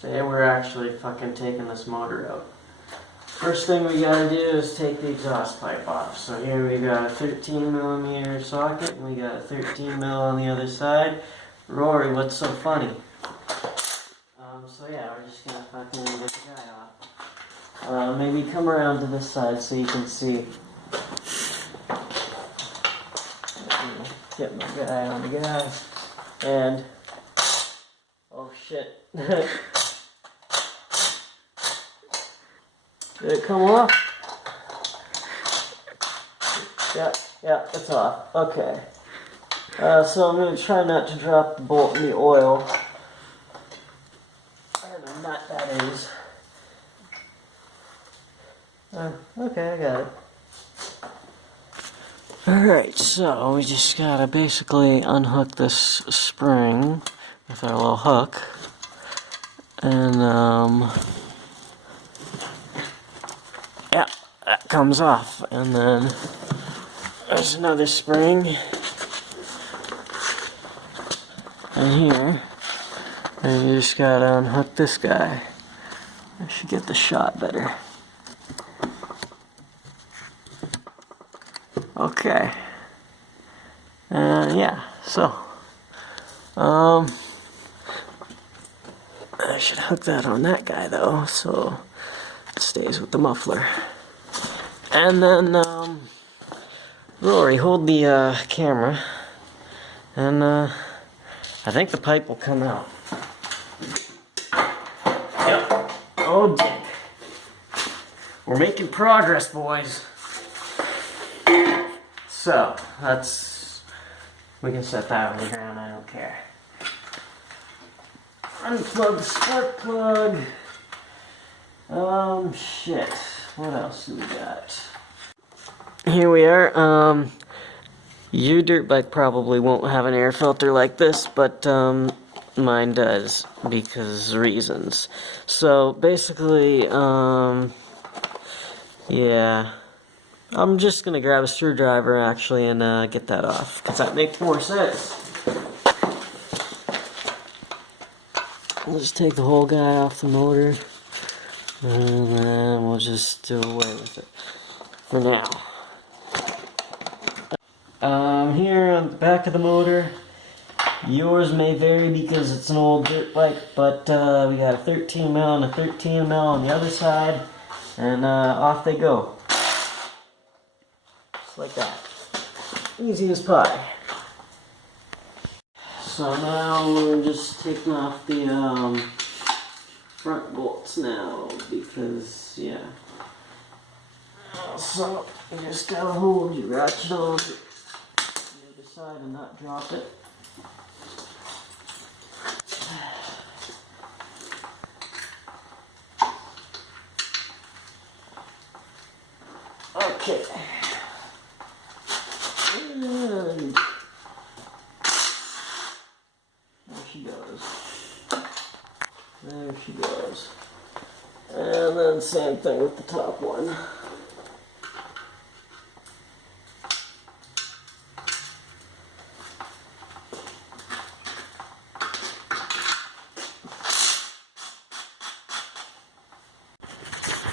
Today we're actually fucking taking this motor out. First thing we gotta do is take the exhaust pipe off. So here we got a 13mm socket and we got a 13mm on the other side. Rory, what's so funny? So yeah, we're just gonna fucking get the guy off. Maybe come around to this side so you can see. Get my guy on the gas. And oh shit. Did it come off? Yeah, it's off. Okay. So I'm going to try not to drop the bolt in the oil. Or the nut, that is. Okay, I got it. Alright, so we just gotta basically unhook this spring with our little hook. And, yeah, that comes off. And then there's another spring. And here, and you just gotta unhook this guy. I should get the shot better. Okay. Yeah, so I should hook that on that guy though, so it stays with the muffler. And then Rory, hold the camera, and I think the pipe will come out. Yep. Oh dick. We're making progress, boys. So, we can set that on the ground, I don't care. Unplug the spark plug. Shit. What else do we got? Here we are. Your dirt bike probably won't have an air filter like this, but mine does, because reasons. So, basically, yeah. I'm just gonna grab a screwdriver actually and get that off, because that makes more sense. We'll just take the whole guy off the motor, and then we'll just do away with it for now. Here on the back of the motor, yours may vary because it's an old dirt bike, but we got a 13mm and a 13mm on the other side, and off they go. Like that. Easy as pie. So now we're just taking off the front bolts now, because, yeah. So you just gotta hold your ratchet on the other side and not drop it. Okay. And there she goes. There she goes. And then same thing with the top one.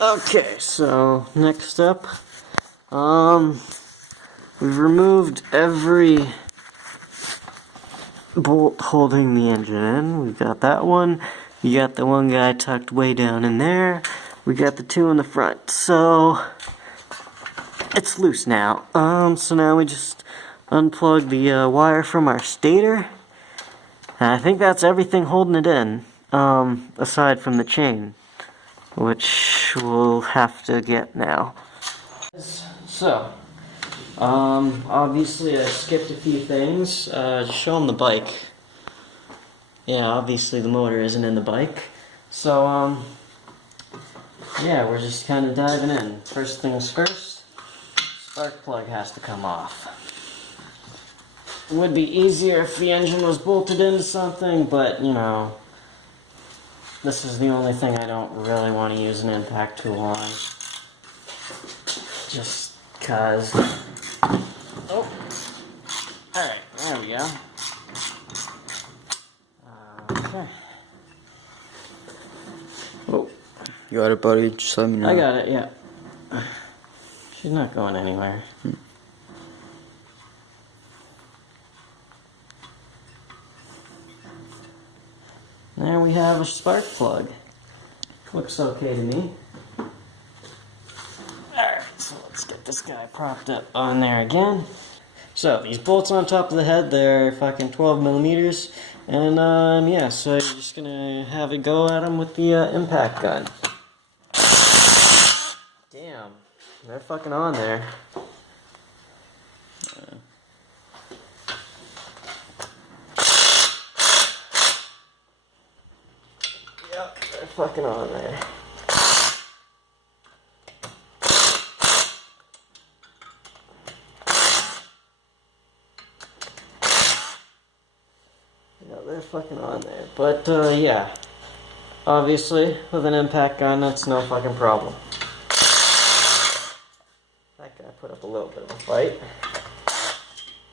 Okay, so next up, we've removed every bolt holding the engine in. We got that one. We got the one guy tucked way down in there. We got the two in the front. So it's loose now. So now we just unplug the wire from our stator. And I think that's everything holding it in, aside from the chain, which we'll have to get now. So, obviously I skipped a few things. Just show them the bike. Yeah, obviously the motor isn't in the bike. So, yeah, we're just kind of diving in. First things first, spark plug has to come off. It would be easier if the engine was bolted into something, but, you know, this is the only thing I don't really want to use an impact tool on. Just cause. Oh! Alright, there we go. Okay. You got it, buddy? Just let me know. I got it, yeah. She's not going anywhere. There we have a spark plug. Looks okay to me. Alright, so let's get this guy propped up on there again. So, these bolts on top of the head, they're fucking 12 millimeters. And, yeah, so you're just gonna have a go at them with the impact gun. Damn, they're fucking on there. Yep, they're fucking on there. Yeah, they're fucking on there. But, yeah. Obviously, with an impact gun, that's no fucking problem. That guy put up a little bit of a fight.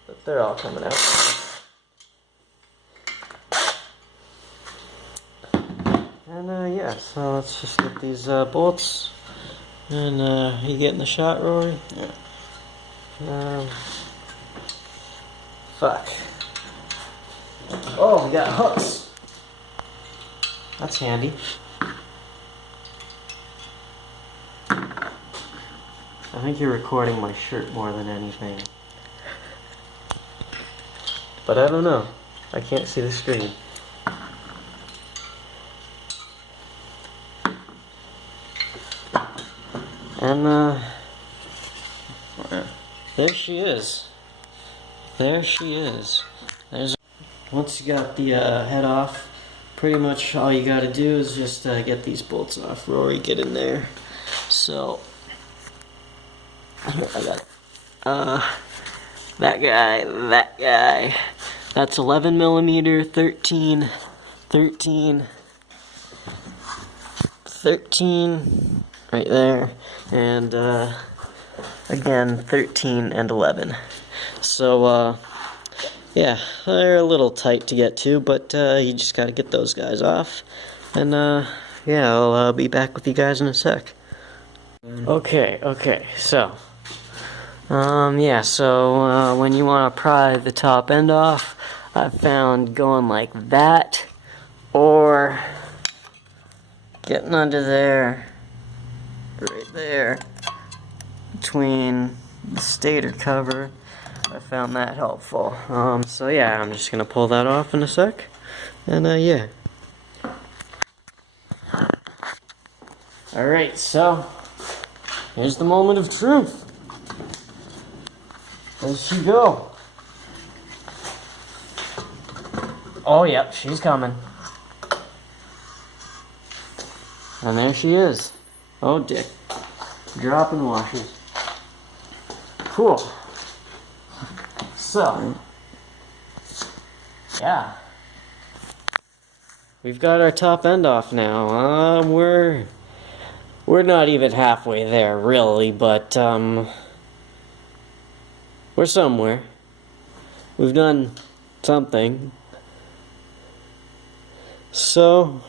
But they're all coming out. And, yeah, so let's just get these bolts. And, you getting the shot, Rory? Yeah. Fuck. Oh, we got hooks. That's handy. I think you're recording my shirt more than anything. But I don't know. I can't see the screen. And, there she is. There she is. Once you got the head off, pretty much all you gotta do is just get these bolts off. Rory, get in there. So, here, I got it. That guy. That's 11 millimeter, 13, right there, and again, 13 and 11. So, yeah, they're a little tight to get to, but you just gotta get those guys off. And, yeah, I'll be back with you guys in a sec. Okay, so, yeah, so when you want to pry the top end off, I found going like that, or getting under there, right there, between the stator cover. I found that helpful. So yeah, I'm just gonna pull that off in a sec, and yeah. Alright, so, here's the moment of truth. There she go. Oh, yep, she's coming. And there she is. Oh, dick. Dropping washers. Cool. So, yeah. We've got our top end off now. We're not even halfway there, really, but, we're somewhere. We've done something. So,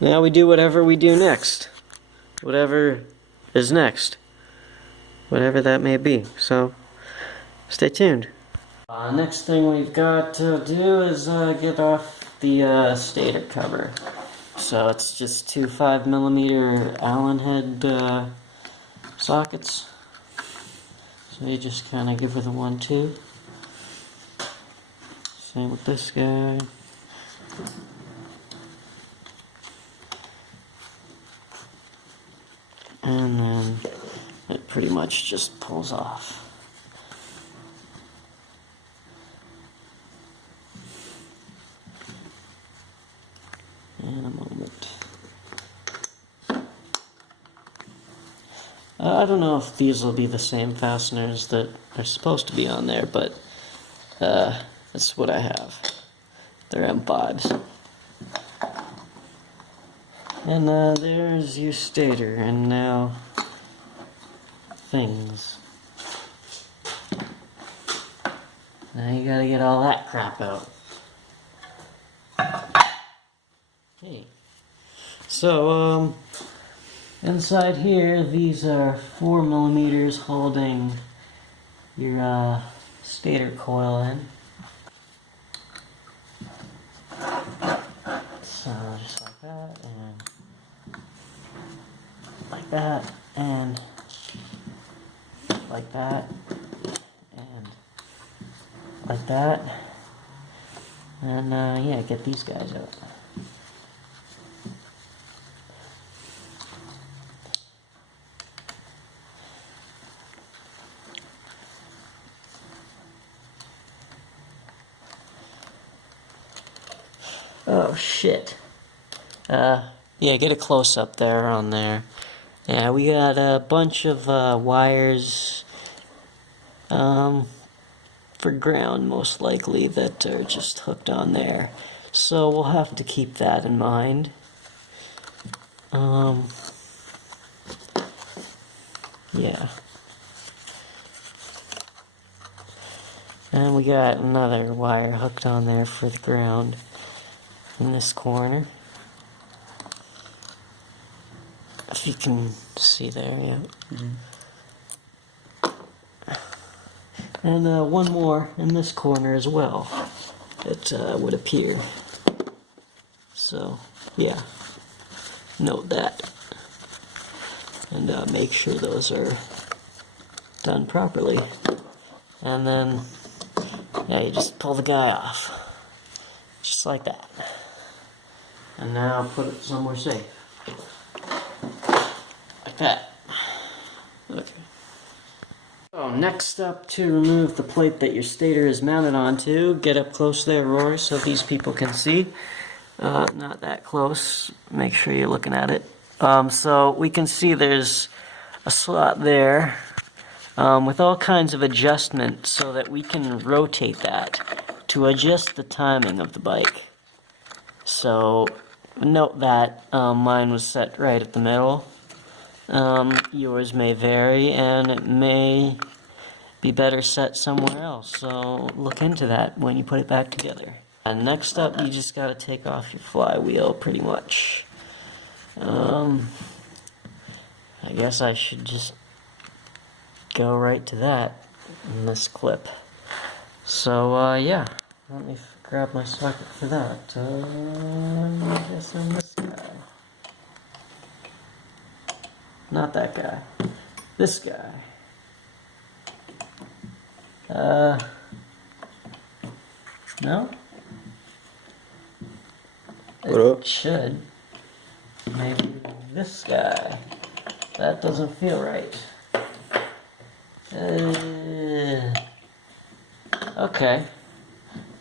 now we do whatever we do next. Whatever is next. Whatever that may be. So, stay tuned. Next thing we've got to do is get off the stator cover. So it's just two 5mm Allen head sockets. So you just kind of give her the 1-2. Same with this guy. And then it pretty much just pulls off. In a moment. I don't know if these will be the same fasteners that are supposed to be on there, but that's what I have. They're M5s. And there's your stator, and now things. Now you gotta get all that crap out. Okay. So, Inside here, these are 4mm holding your stator coil in. So just like that, and like that, and like that, and like that, and yeah, get these guys out. Oh shit. Yeah, get a close up there on there. Yeah, we got a bunch of wires for ground, most likely, that are just hooked on there. So we'll have to keep that in mind. Yeah. And we got another wire hooked on there for the ground in this corner. If you can see there, yeah. And one more in this corner as well, it would appear. So, yeah, note that. And make sure those are done properly. And then, yeah, you just pull the guy off. Just like that. And now put it somewhere safe. Like that. Okay. So next up, to remove the plate that your stator is mounted onto, get up close there, Rory, so these people can see. Not that close. Make sure you're looking at it. So we can see there's a slot there with all kinds of adjustment so that we can rotate that to adjust the timing of the bike. So note that mine was set right at the middle. Yours may vary, and it may be better set somewhere else, so look into that when you put it back together. And next up, you just gotta take off your flywheel, pretty much. I guess I should just go right to that in this clip. So, yeah, let me grab my socket for that. I guess I'm this guy. Not that guy. This guy. No? What up? It should. Maybe this guy. That doesn't feel right. Okay.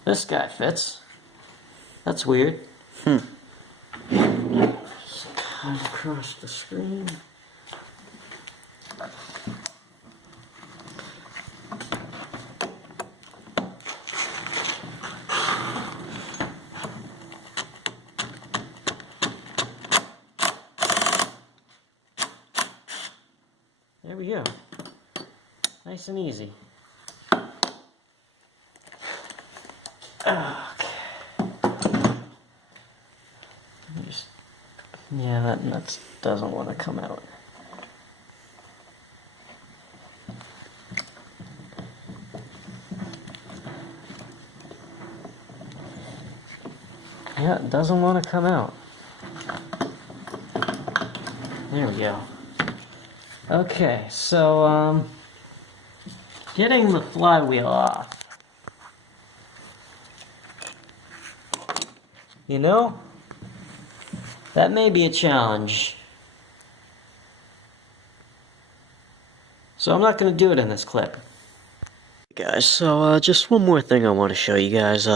This guy fits. That's weird. Just kind of across the screen. There we go. Nice and easy. Okay. Just, yeah, that nut doesn't want to come out. Yeah, it doesn't want to come out. There we go. Okay, so, getting the flywheel off. You know, that may be a challenge. So I'm not going to do it in this clip. Guys, so just one more thing I want to show you guys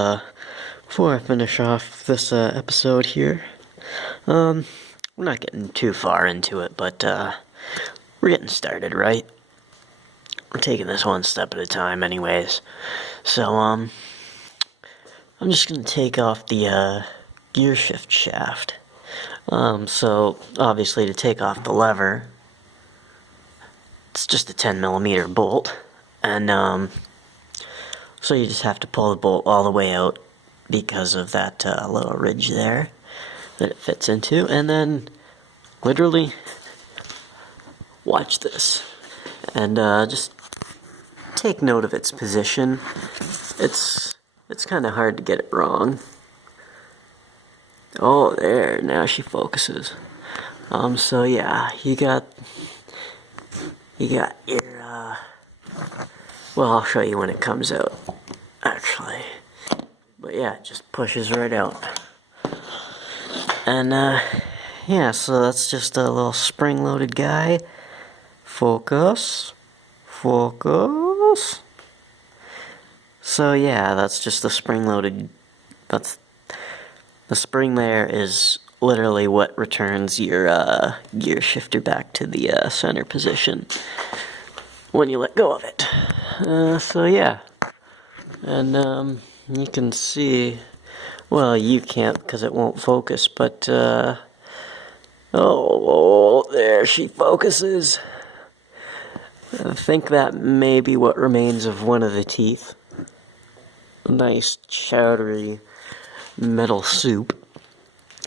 before I finish off this episode here. We're not getting too far into it, but we're getting started, right? We're taking this one step at a time anyways. So, I'm just going to take off the gear shift shaft. So, obviously to take off the lever, it's just a 10mm bolt. And, so you just have to pull the bolt all the way out because of that little ridge there that it fits into. And then, literally, watch this. And just take note of its position. It's kind of hard to get it wrong. Oh, there, now she focuses. So yeah, you got your, well, I'll show you when it comes out, actually. But yeah, it just pushes right out. And, yeah, so that's just a little spring-loaded guy. Focus. Focus. So yeah, that's just the spring-loaded, the spring there is literally what returns your gear shifter back to the center position when you let go of it. So yeah, and you can see, well, you can't because it won't focus, but oh, there she focuses. I think that may be what remains of one of the teeth. A nice chowdery metal soup.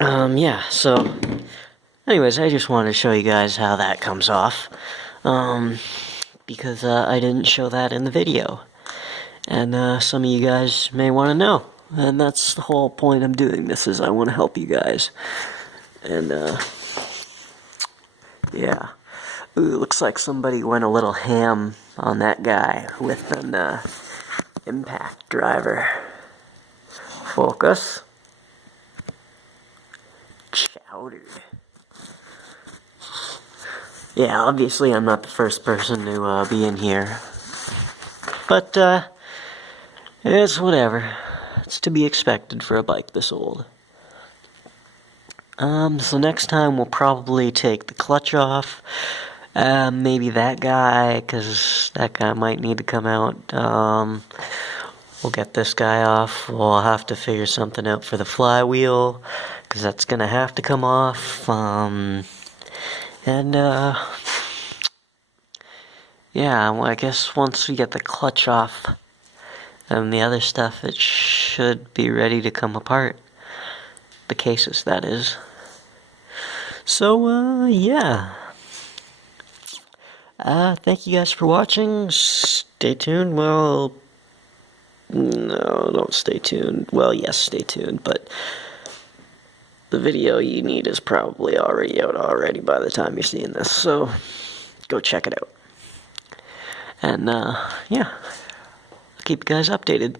Yeah, so anyways, I just wanted to show you guys how that comes off, because I didn't show that in the video, and some of you guys may want to know, and that's the whole point of doing this, is I want to help you guys. And yeah, ooh, looks like somebody went a little ham on that guy with an impact driver. Focus. Chowdered. Yeah, obviously I'm not the first person to be in here, but it's whatever. It's to be expected for a bike this old. So next time we'll probably take the clutch off. Maybe that guy, because that guy might need to come out. We'll get this guy off. We'll have to figure something out for the flywheel, because that's going to have to come off. Yeah, well, I guess once we get the clutch off and the other stuff, it should be ready to come apart. The cases, that is. So, yeah. Thank you guys for watching. Stay tuned. Well, no, don't stay tuned. Well, yes, stay tuned, but the video you need is probably already out already by the time you're seeing this, so go check it out. And, yeah, I'll keep you guys updated.